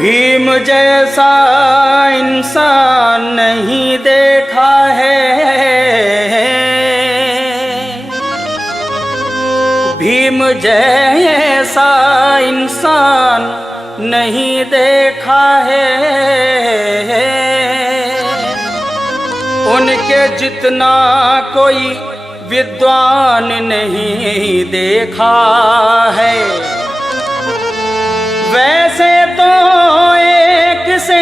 भीम जैसा इंसान नहीं देखा है, भीम जैसा इंसान नहीं देखा है। उनके जितना कोई विद्वान नहीं देखा है। वैसे तो एक से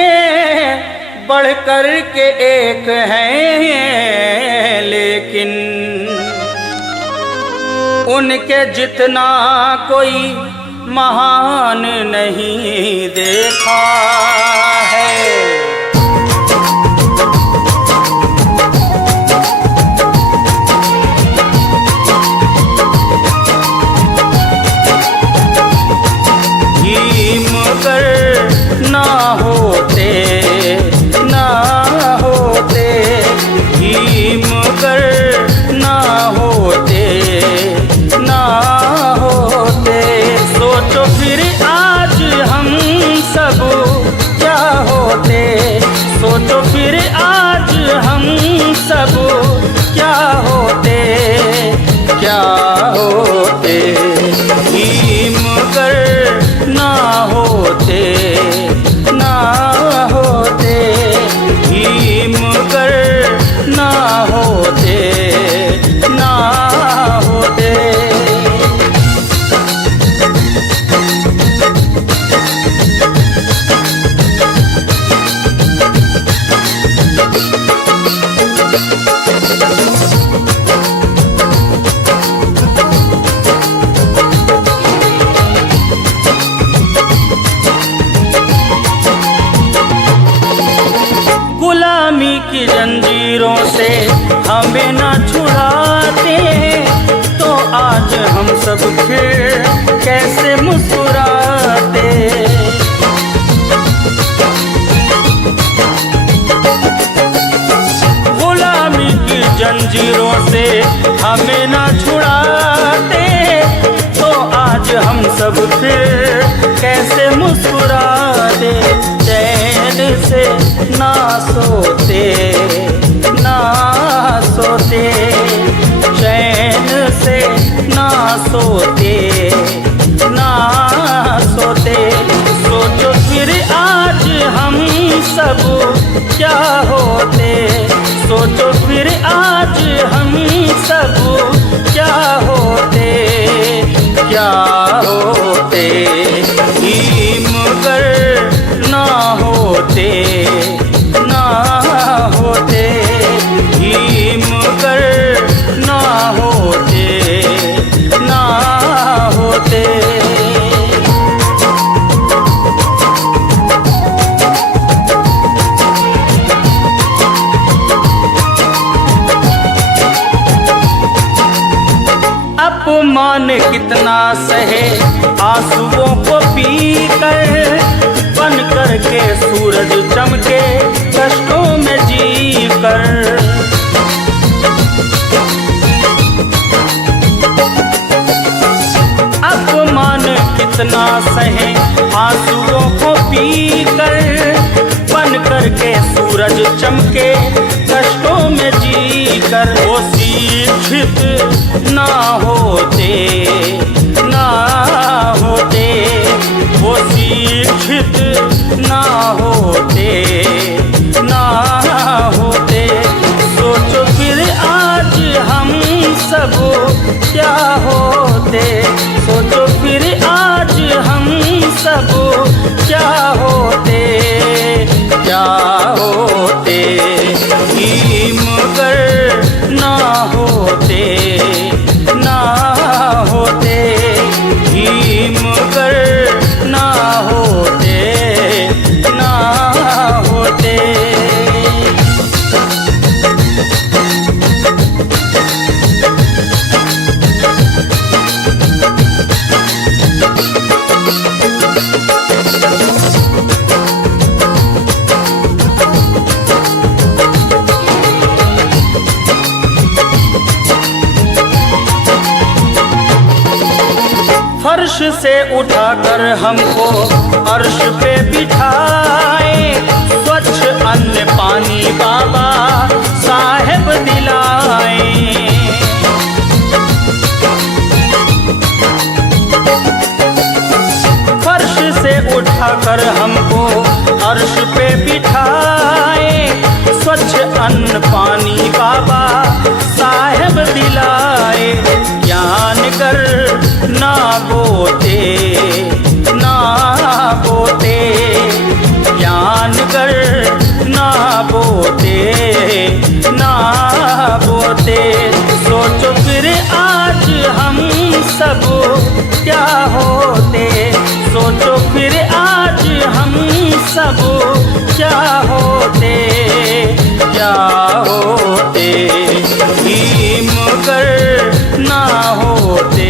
बढ़कर के एक हैं, लेकिन उनके जितना कोई महान नहीं देखा है। ना होते, ना होते, भीम कर ना होते, ना होते। सोचो फिर आज हम सब क्या होते, सोचो फिर आज हम सब क्या होते, क्या होते। भीम कर ना होते, ना होते, भीम कर ना होते, ना होते। गुलामी की जंजीरों से हमें न छुड़ाते, तो आज हम सब फिर कैसे मुस्कुराते। गुलामी की जंजीरों से हमें न छुड़ाते, तो आज हम सब फिर कैसे मुस्कुराते। चैन से ना सोते, ना सोते, चैन से ना सोते, ना सोते। सोचो फिर आज हम सब क्या होते, सोचो फिर आज हम सब क्या होते, क्या होते। भीम कर ना होते, ना होते, भीम कर ना होते, ना होते। अपमान कितना सहे आंसुओं को पीकर, बन कर के सूरज चमके कष्टों में जी कर। अपमान कितना सहे आंसुओं को पीकर, बन कर के सूरज चमके कष्टों में जी कर। वो शिक्षित ना होते, ना होते, वो शिक्षित ना होते, ना होते। सोचो फिर आज हम सब क्या होते, सोचो फिर आज हम सब क्या होते, क्या होते। भीम कर ना होते, ना होते। से उठाकर हमको अर्श पे बिठाए, स्वच्छ अन्न पानी बाबा साहेब दिलाए। फर्श से उठाकर हमको अर्श पे बिठाए, स्वच्छ अन्न पानी बाबा साहेब दिलाए। ज्ञान कर ना बोते ना बोते, ज्ञान कर ना बोते ना बोते। सोचो फिर आज हम सब क्या होते, सोचो फिर आज हम सब क्या होते, क्या होते। भीम कर ना होते